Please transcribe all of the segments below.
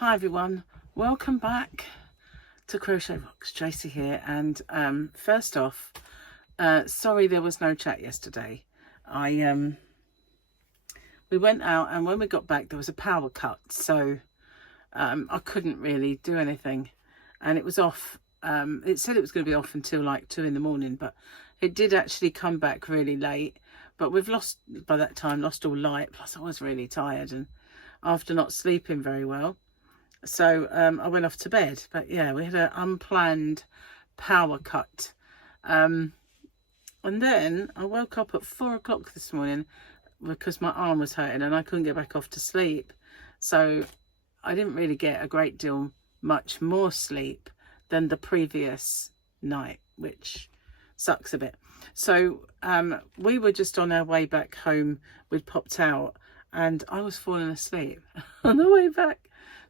Hi everyone, welcome back to Crochet Rocks. Tracy here, and first off, sorry there was no chat yesterday. We went out, and when we got back there was a power cut, so I couldn't really do anything, and it was off. It said it was going to be off until like 2 in the morning, but it did actually come back really late. But we've by that time lost all light, plus I was really tired and after not sleeping very well. So I went off to bed. But yeah, we had an unplanned power cut. And then I woke up at 4 o'clock this morning because my arm was hurting and I couldn't get back off to sleep. So I didn't really get a great deal much more sleep than the previous night, which sucks a bit. So we were just on our way back home. We'd popped out and I was falling asleep on the way back.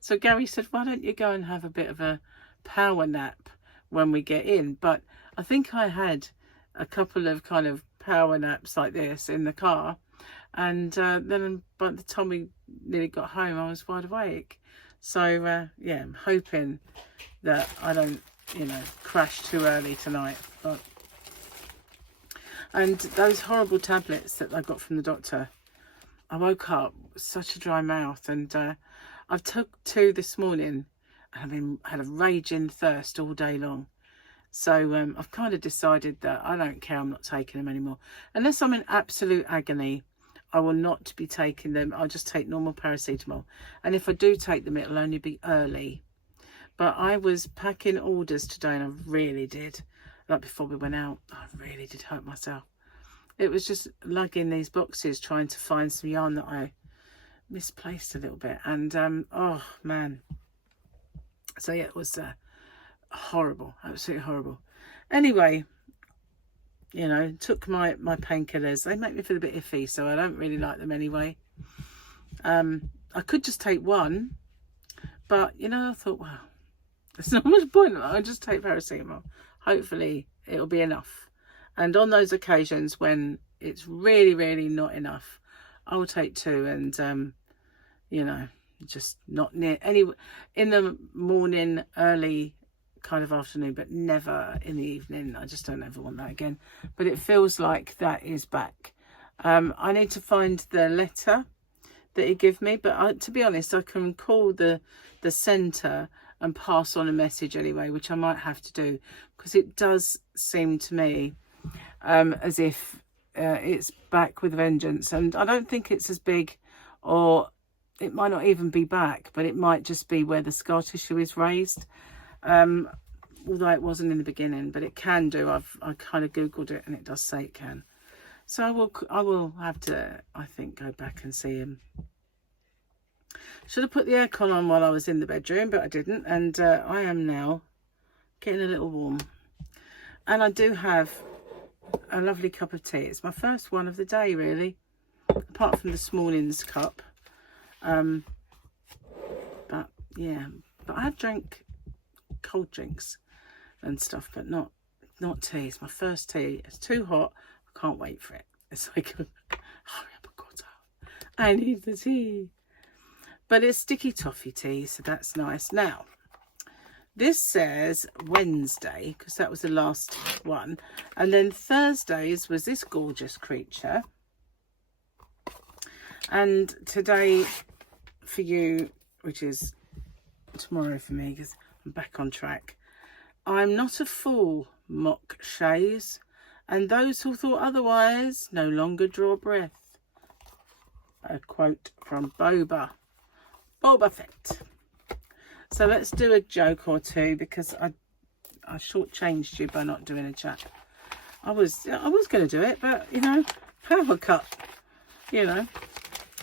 So Gary said, why don't you go and have a bit of a power nap when we get in? But I think I had a couple of kind of power naps like this in the car. And then by the time we nearly got home, I was wide awake. So, yeah, I'm hoping that I don't, crash too early tonight. And those horrible tablets that I got from the doctor, I woke up with such a dry mouth, and I've took 2 this morning and had a raging thirst all day long. So I've kind of decided that I don't care, I'm not taking them anymore. Unless I'm in absolute agony, I will not be taking them. I'll just take normal paracetamol. And if I do take them, it'll only be early. But I was packing orders today and I really did. Like before we went out, I really did hurt myself. It was just lugging these boxes, trying to find some yarn that I misplaced a little bit. And oh man. So yeah, it was horrible, absolutely horrible. Anyway, took my painkillers. They make me feel a bit iffy, so I don't really like them anyway. I could just take one, but I thought, well, there's not much point. I'll just take paracetamol. Hopefully it'll be enough. And on those occasions when it's really, really not enough, I will take 2 and just not near any in the morning, early kind of afternoon, but never in the evening. I just don't ever want that again. But it feels like that is back. I need to find the letter that he gave me, but to be honest, I can call the centre and pass on a message anyway, which I might have to do, because it does seem to me as if it's back with vengeance. And I don't think it's as big, or it might not even be back, but it might just be where the scar tissue is raised, although it wasn't in the beginning, but it can do. I kind of googled it and it does say it can. So I will have to, I think, go back and see him. Should have put the aircon on while I was in the bedroom, but I didn't, and I am now getting a little warm. And I do have a lovely cup of tea. It's my first one of the day, really, apart from this morning's cup. But yeah, but I have drank cold drinks and stuff, but not tea. It's my first tea. It's too hot. I can't wait for it. It's like, hurry up and got out. I need the tea. But it's sticky toffee tea, so that's nice. Now, this says Wednesday, because that was the last one. And then Thursdays was this gorgeous creature. And today for you, which is tomorrow for me, because I'm back on track. I'm not a fool, mock shays, and those who thought otherwise no longer draw breath. A quote from Boba Fett. So let's do a joke or two, because I shortchanged you by not doing a chat. I was going to do it, but power cut.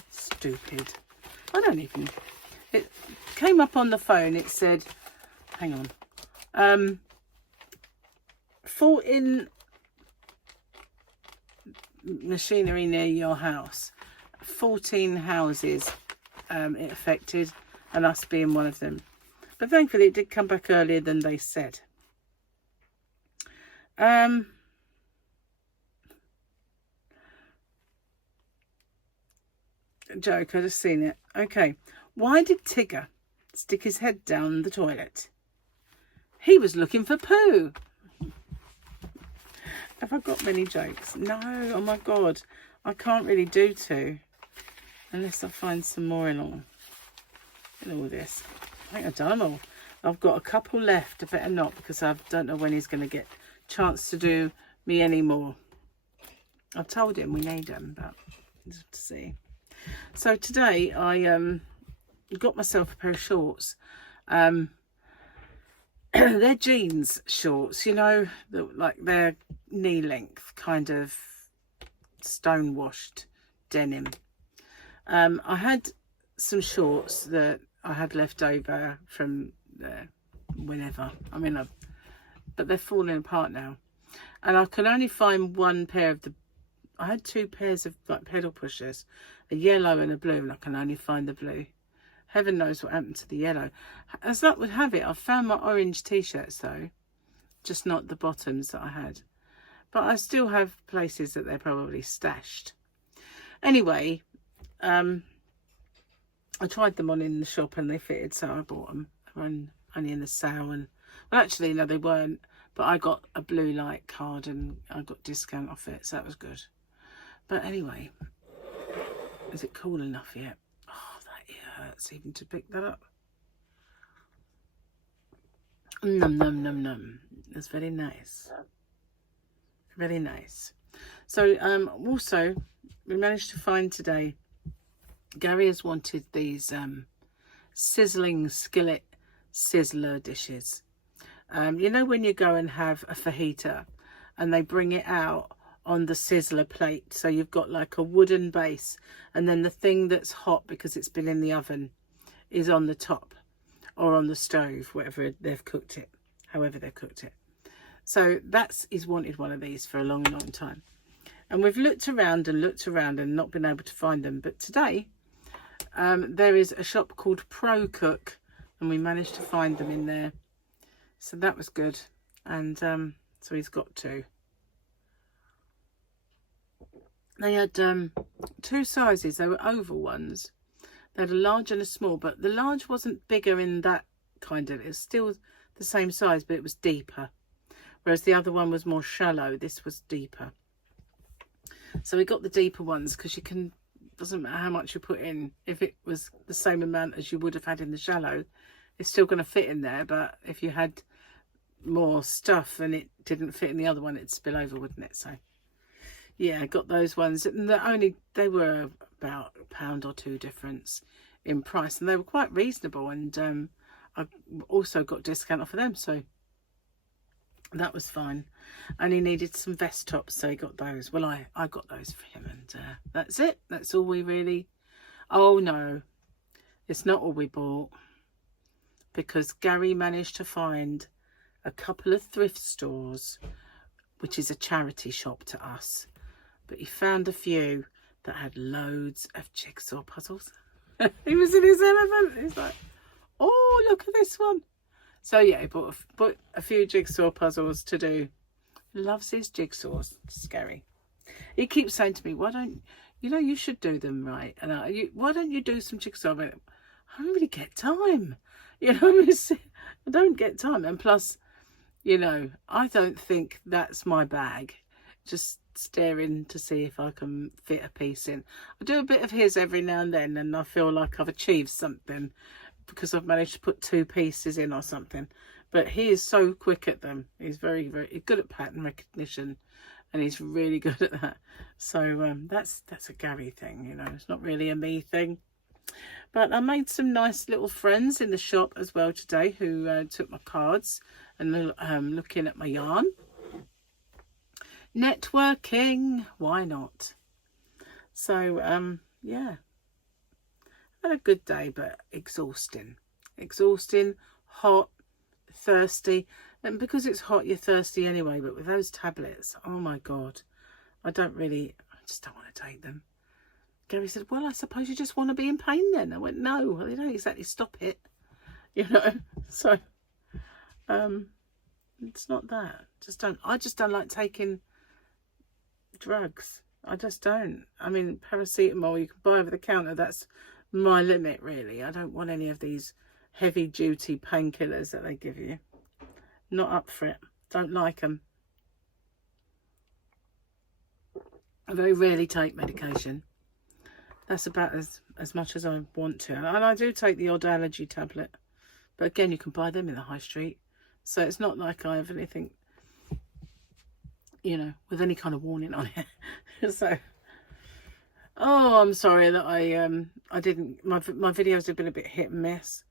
Stupid. I don't even. It came up on the phone. It said, hang on. Fault in machinery near your house. 14 houses it affected, and us being one of them. But thankfully it did come back earlier than they said. Joke, I just seen it. Okay. Why did Tigger stick his head down the toilet. He was looking for poo. Have I got many jokes? No, oh my God. I can't really do two unless I find some more in all this. I think I've done them all. I've got a couple left. I better not, because I don't know when he's going to get a chance to do me any more. I've told him we need them, but we'll have to see. So today I got myself a pair of shorts. They're jeans shorts, you know, like they're knee length, kind of stone washed denim. I had some shorts that I had left over from whenever. I mean, but they're falling apart now, and I can only find one pair of I had two pairs of like pedal pushers, a yellow and a blue, and I can only find the blue. Heaven knows what happened to the yellow. As luck would have it, I found my orange t-shirts though, just not the bottoms that I had. But I still have places that they're probably stashed. Anyway, I tried them on in the shop and they fitted, so I bought them. They were only in the sale, and well, actually no, they weren't. But I got a blue light card and I got discount off it, so that was good. But anyway, is it cool enough yet? Hurts even to pick that up. Num num num num. That's very nice. Very nice. So also we managed to find today, Gary has wanted these sizzling skillet Sizzler dishes. You know when you go and have a fajita and they bring it out on the Sizzler plate, so you've got like a wooden base, and then the thing that's hot because it's been in the oven is on the top or on the stove, whatever they've cooked it, however they've cooked it. So he's wanted one of these for a long time, and we've looked around and not been able to find them. But today there is a shop called Pro Cook, and we managed to find them in there, so that was good. And so he's got two. They had two sizes. They were oval ones. They had a large and a small, but the large wasn't bigger in that kind of, it was still the same size, but it was deeper. Whereas the other one was more shallow. This was deeper. So we got the deeper ones because doesn't matter how much you put in. If it was the same amount as you would have had in the shallow, it's still going to fit in there. But if you had more stuff and it didn't fit in the other one, it'd spill over, wouldn't it? So yeah, I got those ones, and they were about £1 or £2 difference in price, and they were quite reasonable, and I also got discount off of them, so that was fine. And he needed some vest tops, so he got those. Well, I got those for him, and that's it. That's all we really... Oh no, it's not all we bought, because Gary managed to find a couple of thrift stores, which is a charity shop to us. But he found a few that had loads of jigsaw puzzles. He was in his element. He's like, oh, look at this one. So yeah, he bought a few jigsaw puzzles to do. He loves his jigsaws. Scary. He keeps saying to me, why don't, you should do them, right? And why don't you do some jigsaw? I don't really get time. I don't get time. And plus, I don't think that's my bag. Just staring to see if I can fit a piece in. I do a bit of his every now and then, and I feel like I've achieved something because I've managed to put 2 pieces in or something. But he is so quick at them. He's very, very good at pattern recognition, and he's really good at that. So that's a Gary thing, it's not really a me thing. But I made some nice little friends in the shop as well today who took my cards and looking at my yarn. Networking, why not? So yeah, had a good day, but exhausting, hot, thirsty, and because it's hot you're thirsty anyway. But with those tablets, oh my God, I just don't want to take them. Gary said, well, I suppose you just want to be in pain then. I went, no, they don't exactly stop it, so it's not that. I just don't like taking drugs. I just don't. I mean, paracetamol you can buy over the counter, that's my limit really. I don't want any of these heavy duty painkillers that they give you. Not up for it. Don't like them. I very rarely take medication. That's about as much as I want to. And I do take the odd allergy tablet. But again, you can buy them in the high street. So it's not like I have anything, you know, with any kind of warning on it. So, oh, I'm sorry that I didn't, my videos have been a bit hit and miss.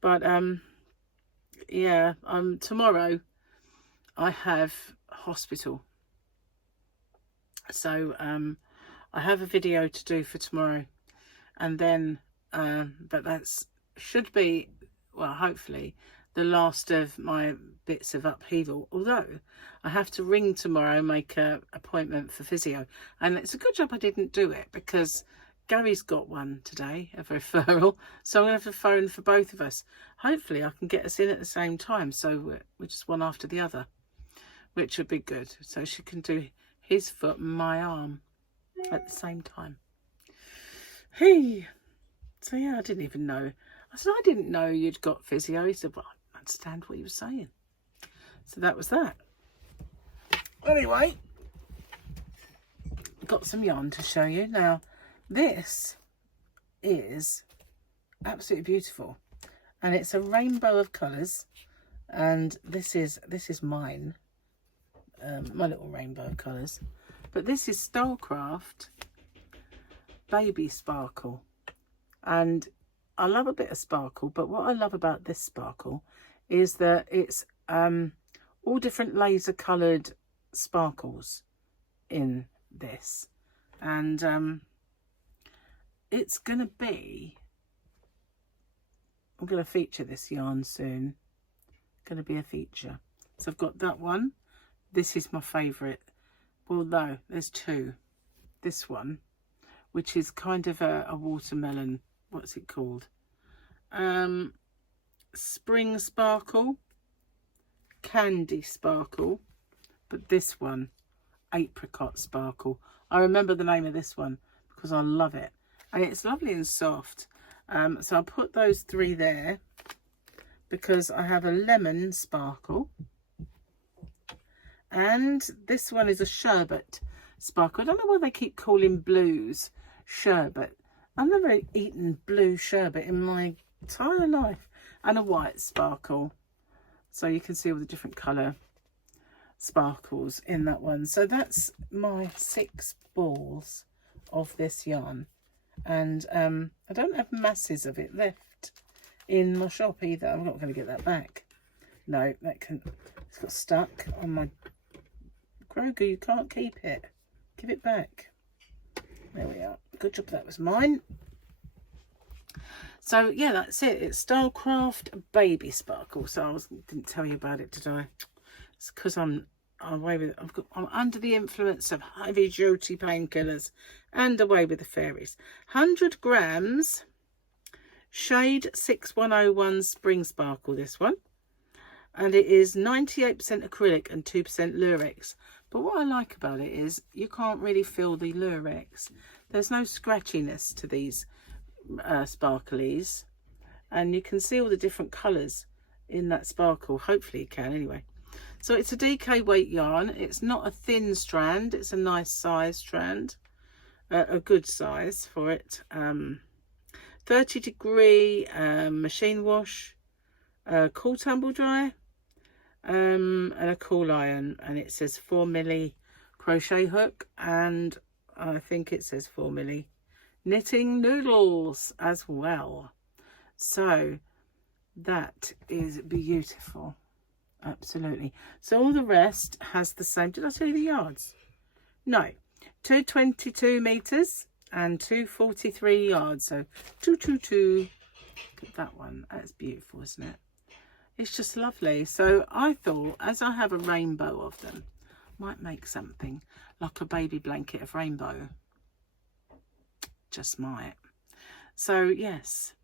But, yeah, tomorrow I have hospital. So, I have a video to do for tomorrow. And then, but that's, should be, well, hopefully, the last of my bits of upheaval. Although, I have to ring tomorrow, make an appointment for physio. And it's a good job I didn't do it, because Gary's got one today, a referral. So I'm going to have to phone for both of us. Hopefully, I can get us in at the same time. So we're just one after the other, which would be good. So she can do his foot and my arm at the same time. Hey, so yeah, I didn't even know. I said, I didn't know you'd got physio. He said, well, I understand what he was saying. So that was that. Anyway, I've got some yarn to show you. Now, this is absolutely beautiful. And it's a rainbow of colours. And this is mine. My little rainbow of colours. But this is Stylecraft Baby Sparkle. And I love a bit of sparkle, but what I love about this sparkle is that it's all different laser coloured sparkles in this. And it's going to be, I'm going to feature this yarn soon. Going to be a feature. So I've got that one. This is my favourite. Well, no, there's two. This one, which is kind of a watermelon. What's it called? Spring Sparkle, Candy Sparkle, but this one, Apricot Sparkle. I remember the name of this one because I love it. And it's lovely and soft. So I'll put those three there because I have a lemon sparkle. And this one is a sherbet sparkle. I don't know why they keep calling blues sherbet. I've never eaten blue sherbet in my entire life. And a white sparkle. So you can see all the different colour sparkles in that one. So that's my 6 balls of this yarn. And I don't have masses of it left in my shop either. I'm not going to get that back. No, it's got stuck on my Kroger. You can't keep it. Give it back. There we are. Good job that was mine. So yeah, that's it. It's Stylecraft Baby Sparkle. So didn't tell you about it today. It's because I'm under the influence of heavy duty painkillers and away with the fairies. 100 grams, shade 6101 Spring Sparkle, this one. And it is 98% acrylic and 2% Lurex. But what I like about it is you can't really feel the Lurex. There's no scratchiness to these sparklies. And you can see all the different colours in that sparkle. Hopefully you can anyway. So it's a DK weight yarn. It's not a thin strand. It's a nice size strand. A good size for it. 30 degree machine wash. Cool tumble dry. And a cool iron. And it says 4mm crochet hook. And I think it says 4mm knitting noodles as well. So that is beautiful. Absolutely. So all the rest has the same. Did I tell you the yards? No. 222 meters and 243 yards. So 222. Look at that one. That's beautiful, isn't it? It's just lovely. So I thought, as I have a rainbow of them, might make something like a baby blanket of rainbow. Just might. So yes,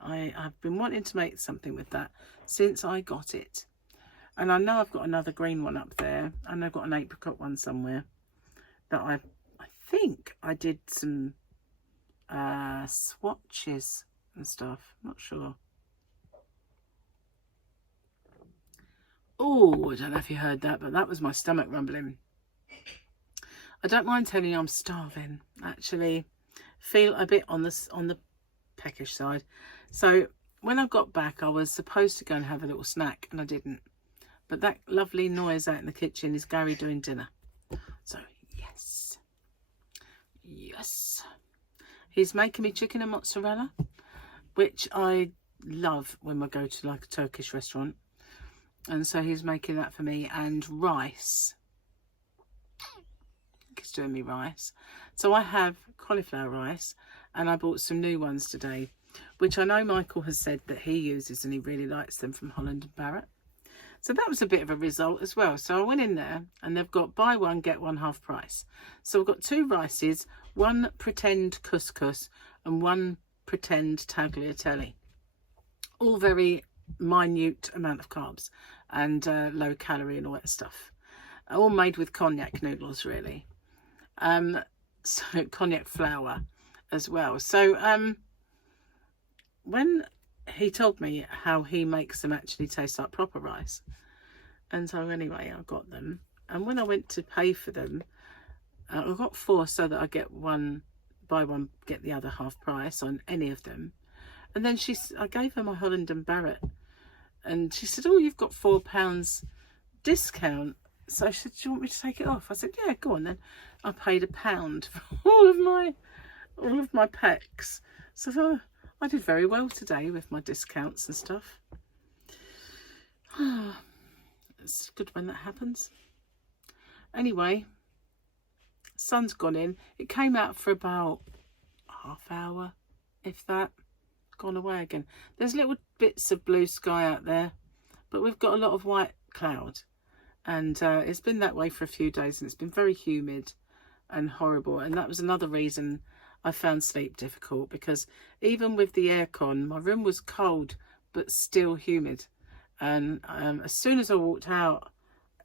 I've been wanting to make something with that since I got it. And I know I've got another green one up there. And I've got an apricot one somewhere that I think I did some swatches and stuff. Not sure. Oh, I don't know if you heard that, but that was my stomach rumbling. I don't mind telling you I'm starving. Actually, feel a bit on the peckish side. So when I got back, I was supposed to go and have a little snack, and I didn't. But that lovely noise out in the kitchen is Gary doing dinner. So yes, yes, he's making me chicken and mozzarella, which I love when we go to like a Turkish restaurant. And so he's making that for me, and rice. He's doing me rice. So I have cauliflower rice, and I bought some new ones today, which I know Michael has said that he uses and he really likes them, from Holland and Barrett. So that was a bit of a result as well. So I went in there and they've got buy one, get one half price. So I've got 2 rices, 1 pretend couscous and 1 pretend tagliatelle. All very minute amount of carbs and low calorie and all that stuff. All made with cognac noodles, really. So cognac flour as well. So when he told me how he makes them actually taste like proper rice, and so anyway I got them, and when I went to pay for them, I got 4 so that I get one, buy one get the other half price on any of them. And then I gave her my Holland and Barrett, and she said, oh, you've got £4 discount. So she said, do you want me to take it off? I said, yeah, go on then. I paid £1 for all of my packs. So I did very well today with my discounts and stuff. It's good when that happens. Anyway, sun's gone in. It came out for about half hour, if that. Gone away again. There's little bits of blue sky out there, but we've got a lot of white cloud, and it's been that way for a few days, and it's been very humid and horrible. And that was another reason I found sleep difficult, because even with the aircon, my room was cold but still humid. And as soon as I walked out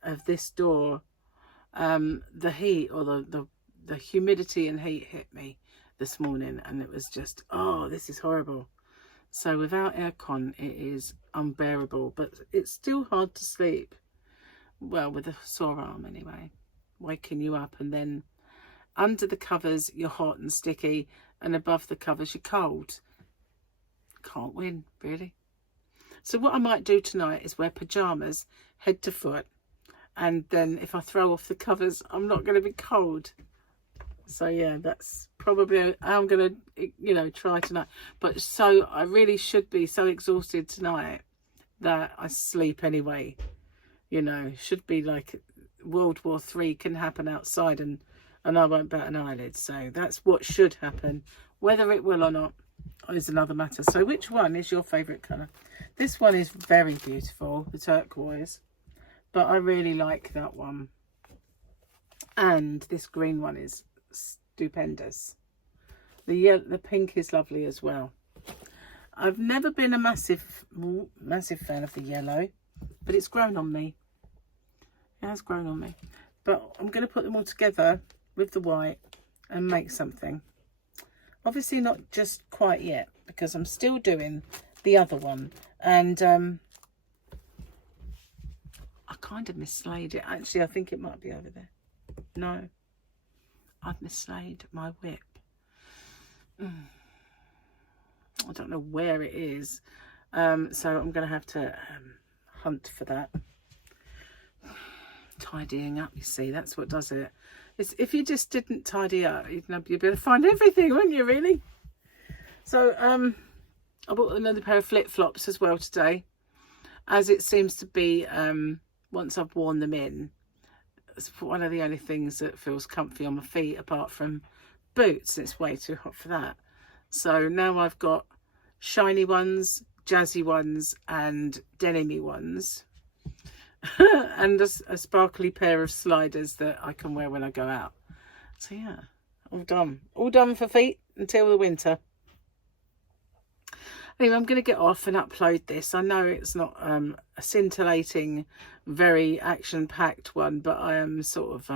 of this door, the heat, or the humidity and heat hit me this morning, and it was just, oh, this is horrible. So without aircon, it is unbearable, but it's still hard to sleep. Well, with a sore arm anyway, waking you up, and then under the covers you're hot and sticky, and above the covers you're cold. Can't win, really. So what I might do tonight is wear pyjamas head to foot, and then if I throw off the covers, I'm not going to be cold. So yeah, that's probably I'm going to, try tonight. But so I really should be so exhausted tonight that I sleep anyway. Should be like World War III can happen outside, and I won't bat an eyelid. So that's what should happen. Whether it will or not is another matter. So which one is your favourite colour? This one is very beautiful, the turquoise, but I really like that one. And this green one is stupendous. The pink is lovely as well. I've never been a massive fan of the yellow, but it's grown on me. It has grown on me. But I'm going to put them all together with the white and make something. Obviously not just quite yet, because I'm still doing the other one. And I kind of mislaid it. Actually, I think it might be over there. No, I've mislaid my whip. I don't know where it is. So I'm going to have to hunt for that. Tidying up, you see, that's what does it. It's, if you just didn't tidy up, you'd be able to find everything, wouldn't you, really? So I bought another pair of flip-flops as well today, as it seems to be, once I've worn them in, it's one of the only things that feels comfy on my feet, apart from boots. It's way too hot for that. So now I've got shiny ones, jazzy ones, and denim-y ones. And a sparkly pair of sliders that I can wear when I go out. So yeah, all done for feet until the winter. Anyway, I'm going to get off and upload this. I know it's not a scintillating, very action-packed one, but I am sort of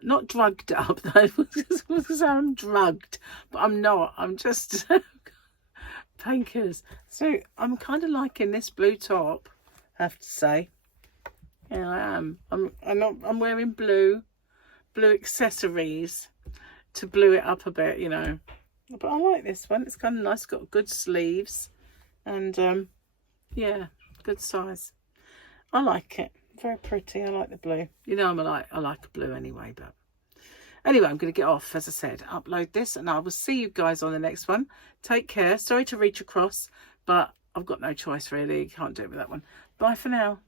not drugged up though. I'm drugged, but I'm not. I'm just painkillers. So I'm kind of liking this blue top, I have to say. Yeah, I am. I'm wearing blue accessories to blue it up a bit, you know. But I like this one. It's kind of nice. Got good sleeves, and yeah, good size. I like it. Very pretty. I like the blue. You know, I like blue anyway. But anyway, I'm going to get off. As I said, upload this, and I will see you guys on the next one. Take care. Sorry to reach across, but I've got no choice really. Can't do it with that one. Bye for now.